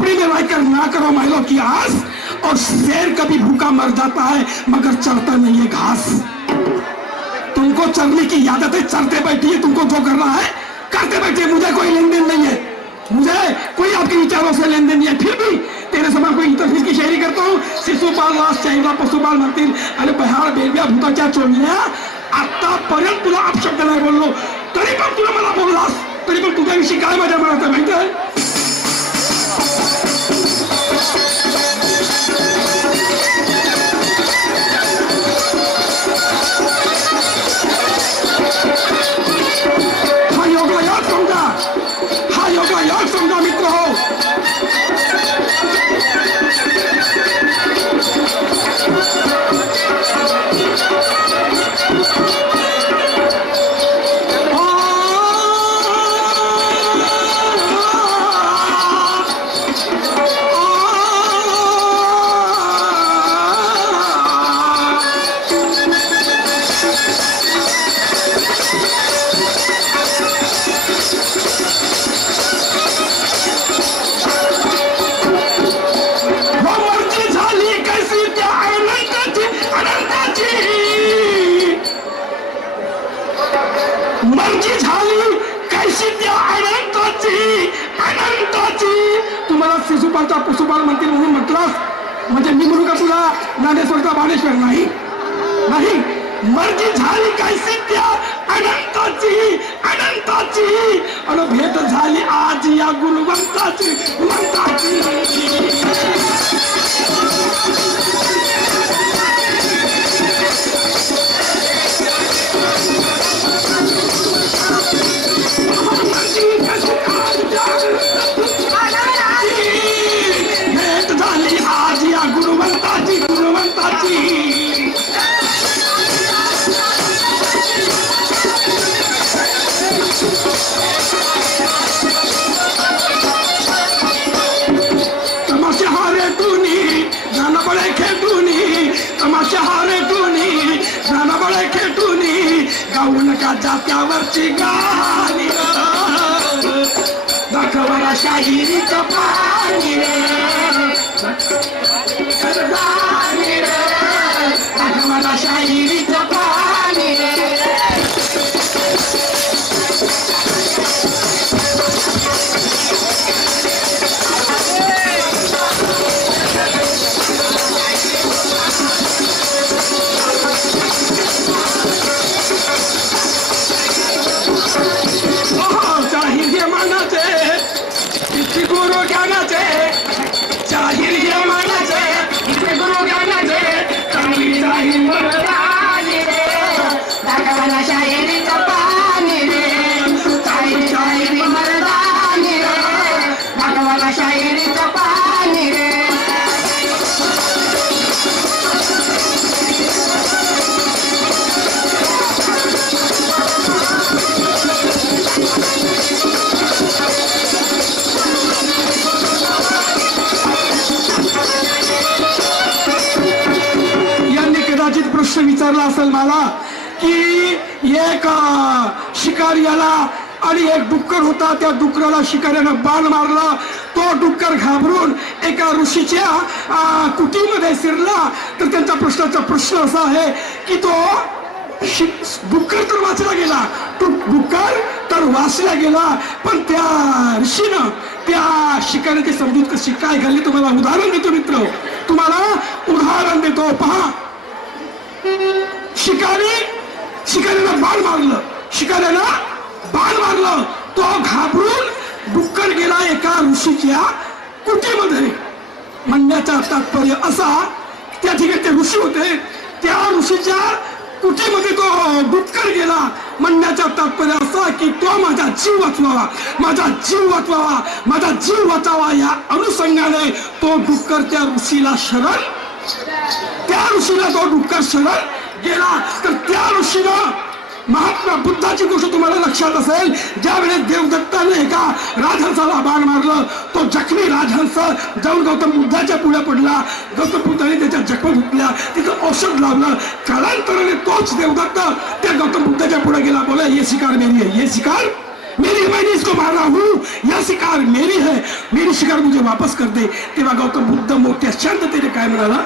झोपड़ी में रहकर ना करो महलों की आस, और शेर कभी भूखा मर जाता है मगर चढ़ता नहीं है घास। तुमको चढ़ने की आदत है, चढ़ते बैठी है, तुमको जो करना है करते बैठे, मुझे कोई लेन देन नहीं है, मुझे कोई आपके विचारों से लेन देन नहीं है। फिर भी तेरे समोर कोई इंटरफेस की शायरी करता हूँ। शिशुपाल रास चाहिला पशुपाल म्हणतील आणि बहार बेलव्या भूताच्या चोळल्या, आतापर्यंत तुला अपशब्द नाही बोललो, तरी पण तुला मला बोललास, तरी पण तुझ्याविषयी काय माझ्या मनात आहे माहिती आहे? हा योगायोग समजा, हा योगायोग समजा मित्र हो. मर्जी झाली कैसी त्या अनंताची, अनंताची. तुम्हाला शिशुपालचा पशुपाल म्हणतील म्हणून म्हटलास म्हणजे मी म्हणू का तुला ज्ञानेश्वरचा बाणेश्वर? नाही नाही, मर्जी झाली कैसी त्या अनंताची, अनंताची, आणि भेट झाली आज या गुणवंताची, गुणवंताची. भेट झाली आज या गुणवंताची, गुणवंताची. तमाशे हारे टुनी गाणं बळे खेटुनी, तमाशे हारे टुनी गाणं बळे खेटुनी, गाऊ नका जात्यावरची गाणी, दाखवला शाहिरीचं पाणी रे, दाखवला शाहिरीचं पाणी रे. गुरु ज्ञानाचे जाहीर हे मानाचे, इथे गुरु ज्ञानाचे चांगली जाहीर मरदानी रे, दाखवला शाहिरीचं पाणी रे, चांगली जाहीर मरदानी रे, दाखवला शाहिरीचं पाणी रे. प्रश्न विचारला असेल मला की एक शिकारी आला आणि एक डुक्कर होता, त्या डुकराला शिकाऱ्यानं बाण मारला, तो डुक्कर घाबरून एका ऋषीच्या कुटीमध्ये शिरला. तर त्यांच्या प्रश्नाचा प्रश्न असा आहे की तो डुक्कर तर वाचला गेला, तो डुक्कर तर वाचला गेला, पण त्या ऋषीनं त्या शिकाऱ्याची समजूत कशी काय घाली तुम्हाला उदाहरण देतो मित्र, तुम्हाला उदाहरण देतो. पहा, शिकाऱ्याला बाण मारलं, शिकाऱ्याला बाण मारलं, तो घाबरून डुक्कर गेला एका ऋषीच्या कुटीमध्ये. म्हणण्याचा तात्पर्य असा, त्या ठिकाणी ते ऋषी होते, त्या ऋषीच्या कुटीमध्ये तो डुक्कर गेला. म्हणण्याचा तात्पर्य असा की तो माझा जीव वाचवावा, माझा जीव वाचवावा, माझा जीव वाचावा, या अनुषंगाने तो डुक्कर त्या ऋषीला शरण, त्या ऋषीला तो डुक्कर शरण गेला. तर त्या ऋषीनं महात्मा बुद्धाची गोष्ट तुम्हाला लक्षात असेल, ज्या वेळेस देवदत्ताने एका राजहंसाला बाण मारलं, तो जखमी राजहंस जाऊन गौतम बुद्धाच्या पुढे पडला, गौतम बुद्धाने त्याच्या जखमा धुतल्या, तिथं औषध लावलं. कालांतराने तोच देवदत्त त्या गौतम बुद्धाच्या पुढे गेला, बोला ये शिकार मेरी है, ये शिकार मेरी मैंने इसको मारा हूं, यह शिकार मेरी है, मेरी शिकार मुझे वापस कर दे. तेव्हा गौतम बुद्ध मोठ्या शांततेने काय म्हणाला,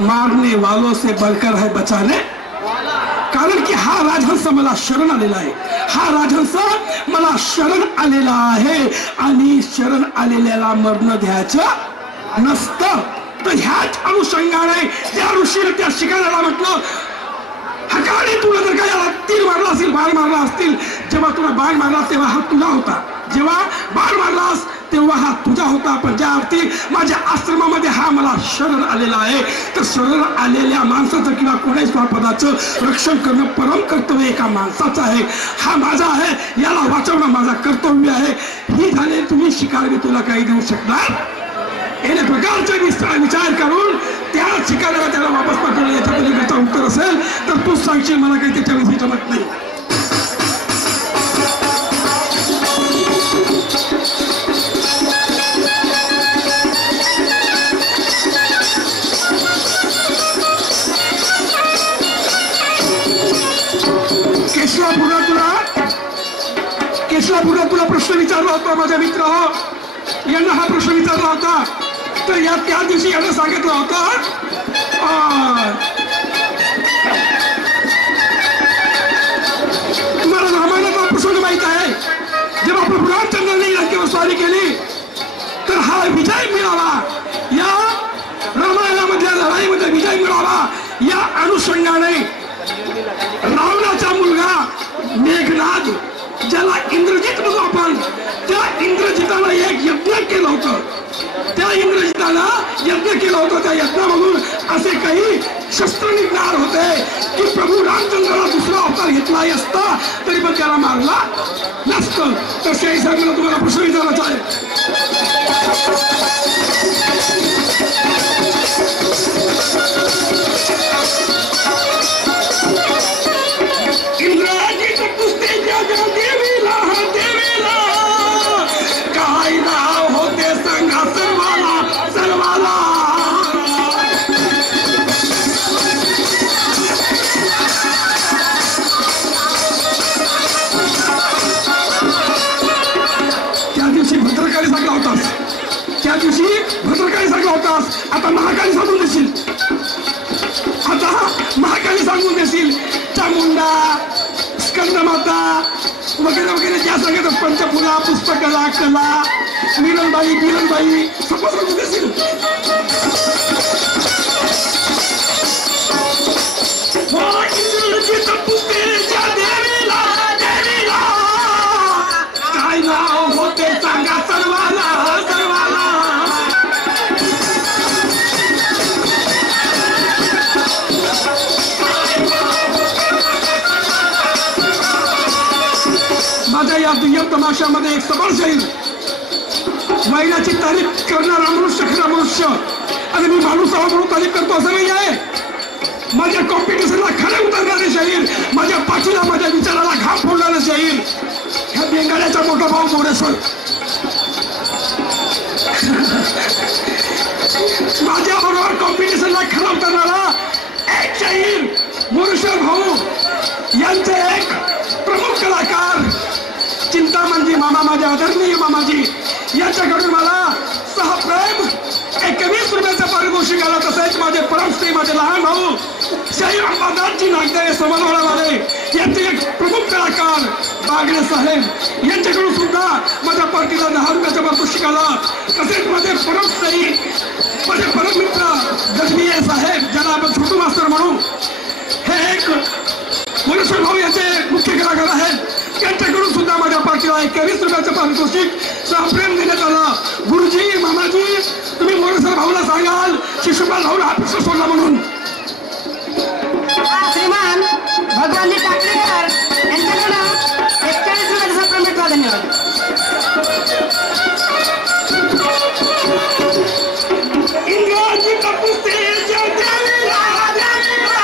मारने वालों से बढ़कर है बचाने. कारण की हा राजहंस मला शरण आलेला आहे, हा राजहंस मला शरण आलेला आहे आणि शरण आलेल्याला मरण द्यायचं नसतं. तर ह्याच अनुषंगाने त्या ऋषीने त्या शिकाऱ्याला म्हटलं, हकाने तुला जर काय याला तीर मारला असेल, बाण मारला असतील, जेव्हा तुला बाण मारला तेव्हा हा तुझा होता, जेव्हा बाण मारलास तेव्हा हा तुझा होता, पण ज्या अर्थी माझ्या आश्रमामध्ये हा मला शरण आलेला आहे, तर शरण आलेल्या माणसाचं किंवा कोणाही स्वापदाचं रक्षण करणं परम कर्तव्य एका माणसाचं आहे. हा माझा आहे, याला वाचवणं माझा कर्तव्य आहे. ही झाले तुम्ही शिकार, मी तुला काही देऊ शकणार. या प्रकारचे विचार करून त्या शिकाऱ्याला त्याला वापस पाठवलं. याच्या पलीकडचं उत्तर असेल तर तूच सांगशील, मला काही त्याच्याविषयी जमत नाही. केशवापूरला तुला प्रश्न विचारला होता माझ्या मित्र हो, यांना हा प्रश्न विचारला होता, तर या त्या दिवशी यांना सांगितलं होतं, तुम्हाला रामायणाचा प्रसंग माहित आहे, जेव्हा प्रभू रामचंद्रांनी लंकेवर स्वारी केली तर हा विजय मिळाला, या रामायणामधल्या लढाईमध्ये विजय मिळाला. या अनुषंगाने रावणाचा मुलगा मेघनाद, ज्याला इंद्रजित म्हणतो आपण, त्या इंद्रजिताला एक यज्ञ केलं होतं. त्या इंद्रजिताला यज्ञ केलं होतं. त्या यज्ञामधून असे काही शस्त्र निघणार होते की प्रभू रामचंद्राला दुसरा अवतार घेतला असता तरी पण त्याला मारला नसतं. तर शाही साहेबांना तुम्हाला प्रश्न विचारायचा आहे. इंद्रजित कुस्तीच्या देवीला देवीला काय नाव होते सांगा सर्वाला सर्वाला. त्या दिवशी भद्रकाली सांगला होतास, त्या दिवशी भद्रकाली सांगला होतास, आता महाकाली सांगून देशील, आता महाकाली सांगून देशील. चामुंडा, स्कंदमाता वगैरे वगैरे ज्या सांगत पंचफुला, पुष्पकला, कला, मिलनबाई बिलनबाई सगळं सांगून देशील. काय नाव होते सांगा सर्वाला सर्वाला. माझ्या या दुय्यम तमाशामध्ये एक सबळ जाईल, महिन्याची तारीफ करणारा मनुष्य खरा मनुष्य, आणि मी माणूस आहो म्हणून तारीफ करतो असं नाही आहे. माझ्या कॉम्पिटिशनला खरे उतरणारे शाहीर, माझ्या पाठीला माझ्या विचाराला घाम फोडणारे शाहीर, ह्या बेंगाड्याचा मोठा भाऊ मोरेश्वर. माझ्या बरोबर कॉम्पिटिशनला खरा उतरणारा एक शाहीर मोरेश्वर भाऊ, यांचे एक प्रमुख कलाकार चिंतामणजी मामा, माझे आदरणीय मामाजी, यांच्याकडून मला सहप्रेम 21 रुपयाचं पारितोषिक आलं. तसेच माझे परमश्री माझे लहान भाऊ शाहीर अंबादासजी नागदे समन्वयामध्ये, यांचे एक प्रमुख कलाकार बागडे साहेब, यांच्याकडून सुद्धा माझ्या पार्टीला 10 रुपयाचं पारितोषिक आलं. तसेच माझे परमश्री माझे परममित्र गजबिये साहेब, ज्याला आपण छोटू मास्तर म्हणू, हे एक मोरेश्वर भाऊ यांचे मुख्य कलाकार आहेत. त्यांच्याकडून सुद्धा माझ्या पार्टीला 21 रुपयाचं पारितोषिक सहप्रेम देण्यात आलं. गुरुजी मामाजी, तुम्ही मोरेश्वर भाऊला सांगाल शिशुपाल भाऊला हा प्रश्न सोडला म्हणून. श्रीमान भगवानजी टाकलेकर यांच्याकडून 41 रुपयाचं सहप्रेम भेटला. धन्यवाद. इंग्रजी कपुस्तीच्या देवीला देवीला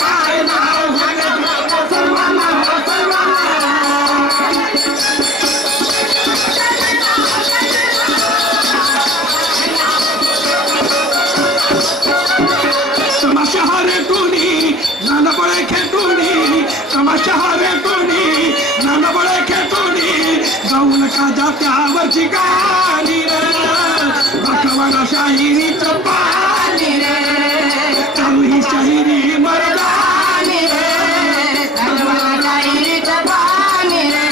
काय नाव होते सर्वांना सर्वांना. तमाशा हारे टोनी नाना बळे खेटोनी, तमाशा हारे टोनी नाना बळे काजा त्यावरची गाणी रे दाखवाना शाहिरीचं पाणी रे चालू ही शाहिरी मर्दानी रे दाखवाना शाहिरीचं पाणी रे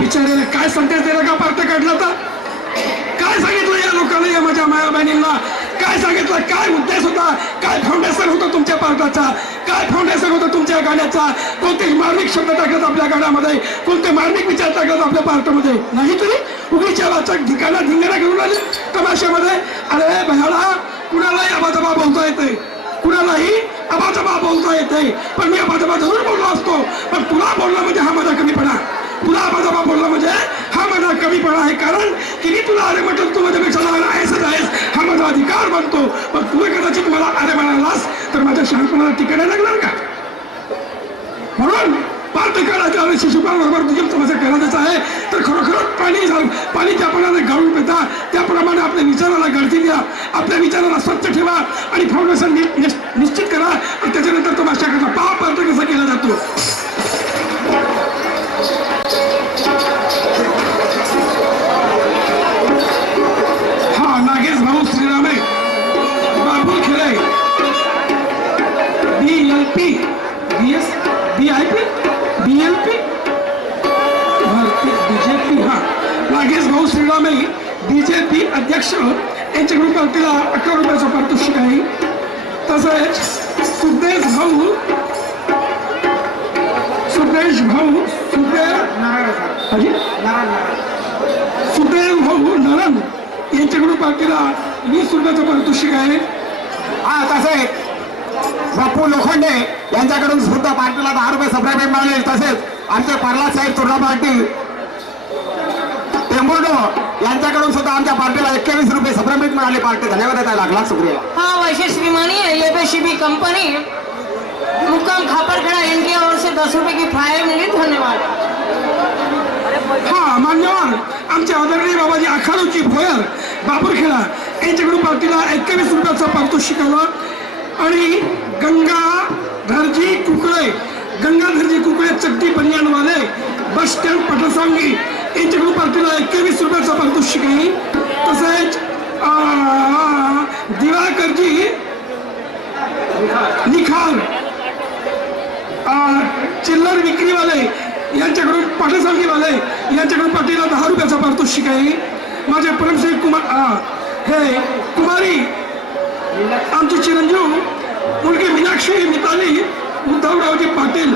बिचाऱ्याला काय सांगता त्याला का पार्ट काढला तर काय सांगितलं या लोकांना या माझ्या माया बहिणींना काय सांगितलं काय उद्देश होता काय फाउंडेशन होतं तुमच्या पार्टाचा काय फाउंडेशन होतं तुमच्या गाण्याचा कोणते मार्मिक शब्द टाकत आपल्या गाण्यामध्ये कोणते मार्मिक विचार टाकत आपल्या पार्टमध्ये नाही तरी उगीच्या वाचक ठिकाणा धिंगाणा घेऊन आले तमाशामध्ये अरे भयाला कुणालाही अबाजबा बोलता येते कुणालाही अबाजबा बोलता येते पण मी अबाजबा जरूर बोललो असतो पण तुला बोलणं म्हणजे हा माझा कमीपणा तुला अबाजबा बोलणं म्हणजे हा माझा कमीपणा आहे कारण की मी तुला अरे म्हटलं तू माझ्यापेक्षा लहान आहेसच आहेस हा माझा अधिकार बनतो पण तू कदाचित मला अरे म्हणालास तर माझ्या शहाणपणाला टिकायला लागणार का म्हणून पार्ट काढायच्या आणि शिशुपालबरोबर तुझी समस्या करायचं आहे तर खरोखर पाणी ज्याप्रमाणे गाळून पिता त्याप्रमाणे आपल्या विचाराला गळती द्या आपल्या विचाराला स्वच्छ ठेवा आणि फाउंडेशन निश्चित करा आणि त्याच्यानंतर तो मास्टर पार्ट कसा केला जातो नागेश भाऊ श्रीरामे बाबुल खेळे BLP BS BIP BLP BJP हा नागेश भाऊ श्रीरामे BJP अध्यक्ष यांच्या ग्रुप पार्टीला 11 रुपयाचं पारितोषिक आहे तसेच सुदेश भाऊ नरन यांच्याकडून पार्टीला 20 रुपयाचं पारितोषिक आहे हा तसेच बापू लोखंडे यांच्याकडून सुद्धा पार्टीला 10 रुपये सबस्क्राईब मिळाले तसेच आमचे प्रल्हाद साहेब तुर्ला पार्टी टेंबुर्डो यांच्याकडून सुद्धा आमच्या पार्टीला 21 रुपये सबस्क्राईब मिळाले पार्टी धन्यवाद देता लागला शुक्रिया हाँ वैसे श्रीमानी एबीसीबी कंपनी मुकाम खापरखेड़ा इनकी ओर से 10 रुपए की फायर मिली धन्यवाद हा मान्यवर आमचे आदरणीय बाबाजी आखाडोची भोयर बाबुरखेडा यांच्याकडून पार्टीला 21 रुपयाचं पारितोषिक आलं आणि गंगाधरजी कुकळे चट्टी बनियानवाले बस स्टँड पटसांगी यांच्याकडून पार्टीला 21 रुपयाचं पारितोषिक आहे तसेच दिवाकरजी निखाल चिल्लर विक्रीवाले यांच्याकडून पाठसांगीवाले यांच्याकडून पार्टीला 10 रुपयाचं पारितोषिक आहे माझे परमश्री कुमारी आमची चिरंजीव मुलगी मीनाक्षी मिताली उद्धवरावजी पाटील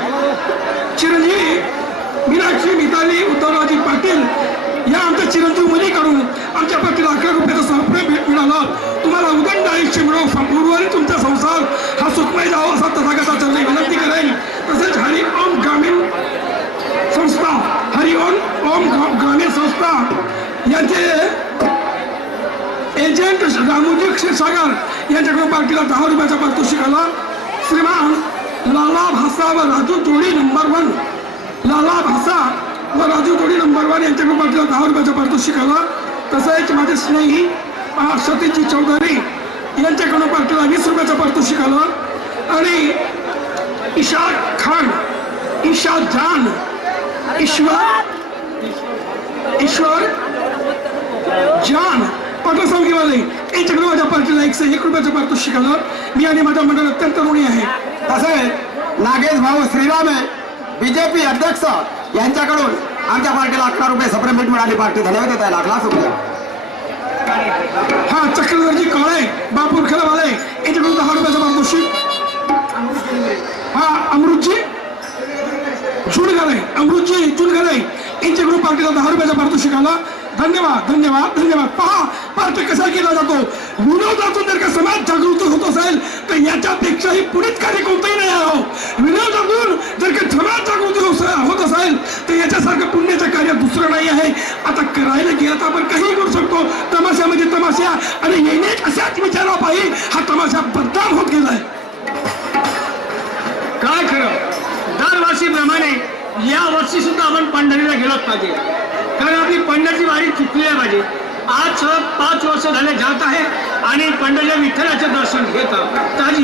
उद्धवरावजी पाटील या आमच्या चिरंजीव मुलीकडून आमच्या पार्टीला 11 रुपयाचं सहप्रेम भेट मिळालं तुम्हाला उदंड आयुष्य मिळो उर्वरित तुमचा संसार हा सुखमय जावं असा तथागताचरणी विनंती करेन तसेच हरिओम ग्रामीण ग्रामीण संस्था यांचे एजंट रामोजी क्षीरसागर यांच्याकडून पार्टीला 10 रुपयाचा पारितोषिक आला श्रीमान लाला भासा व राजू जोडी नंबर 1 यांच्याकडून पार्टीला 10 रुपयाचा पारितोषिक आला तसेच माझे स्नेही सतीजी चौधरी यांच्याकडून पार्टीला 20 रुपयाचं पारितोषिक आलं आणि ईश्वर जान पाटसांगीवाले यांच्याकडून माझ्या पार्टीला 101 रुपयाचं पारितोषिक आलं मी आणि माझा मंडळ अत्यंत ऋणी आहे तसेच नागेश भाऊ श्रीरामे BJP अध्यक्ष यांच्याकडून आमच्या पार्टीला 11 रुपये सबस्क्राईब मिळाली पार्टी धन्यवाद देता लागला शुक्रिया हा चक्रधरजी काळे बापूरखेडावाले यांच्याकडून 10 रुपयाचं पारितोषिक हा अमृतजी चुनगरे यांच्याकडून पार्टीला 10 रुपयाचा पारितोषिक आला धन्यवाद पहा पार्ट कसा केला जातो विनोदातून जर का समाज जागृत होत असेल तर याच्यापेक्षाही पुढील कार्य कोणतंही नाही आहे विनोदातून जर का समाज जागृती होत असेल तर याच्यासारखं पुण्याचं कार्य दुसरं नाही आहे आता करायला गेलं तर आपण काही करू शकतो तमाशा म्हणजे तमाशा आणि येणे अशाच विचारापायी हा तमाशा बदनाम होत गेलाय काय खरं दरवर्षीप्रमाणे या वर्षी सुद्धा आपण पंढरीला गेलोच पाहिजे, कारण आपली पंढरीची वारी चुकली आहे पाहिजे. आज 5 वर्ष झाले जात आहे आणि पंढरीच्या विठ्ठलाचं दर्शन घेत आहोत. तर आज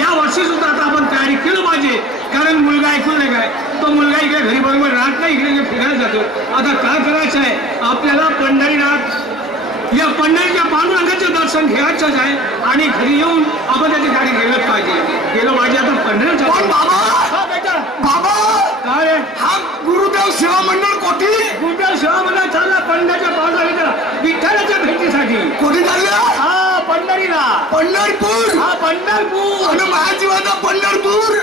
या वर्षी सुद्धा आता आपण तयारी केली पाहिजे, कारण मुलगा ऐकून नाही काय, तो मुलगा इकडे घरी बरोबर राहत नाही, इकडे फिरायला जातो. आता काय करायचं आहे आपल्याला, पंढरीनाथ या पंढरीच्या पांडुरंगाचं दर्शन घ्यायचंच आहे आणि घरी येऊन आपण त्याची गाडी गेलंच पाहिजे. गेलो पाहिजे आता पंढरीला. पण बाबा बाबा काय हा गुरुदेव सेवा मंडळ कोठी गुरुदेव सेवा मंडळ चालला पंढरीच्या पांडुरंगाच्या विठ्ठलाच्या भेटीसाठी. कोठी चाललं हा पंढरीला, पंढरपूर हा पंढरपूर आणि माझ्या जीवाचा पंढरपूर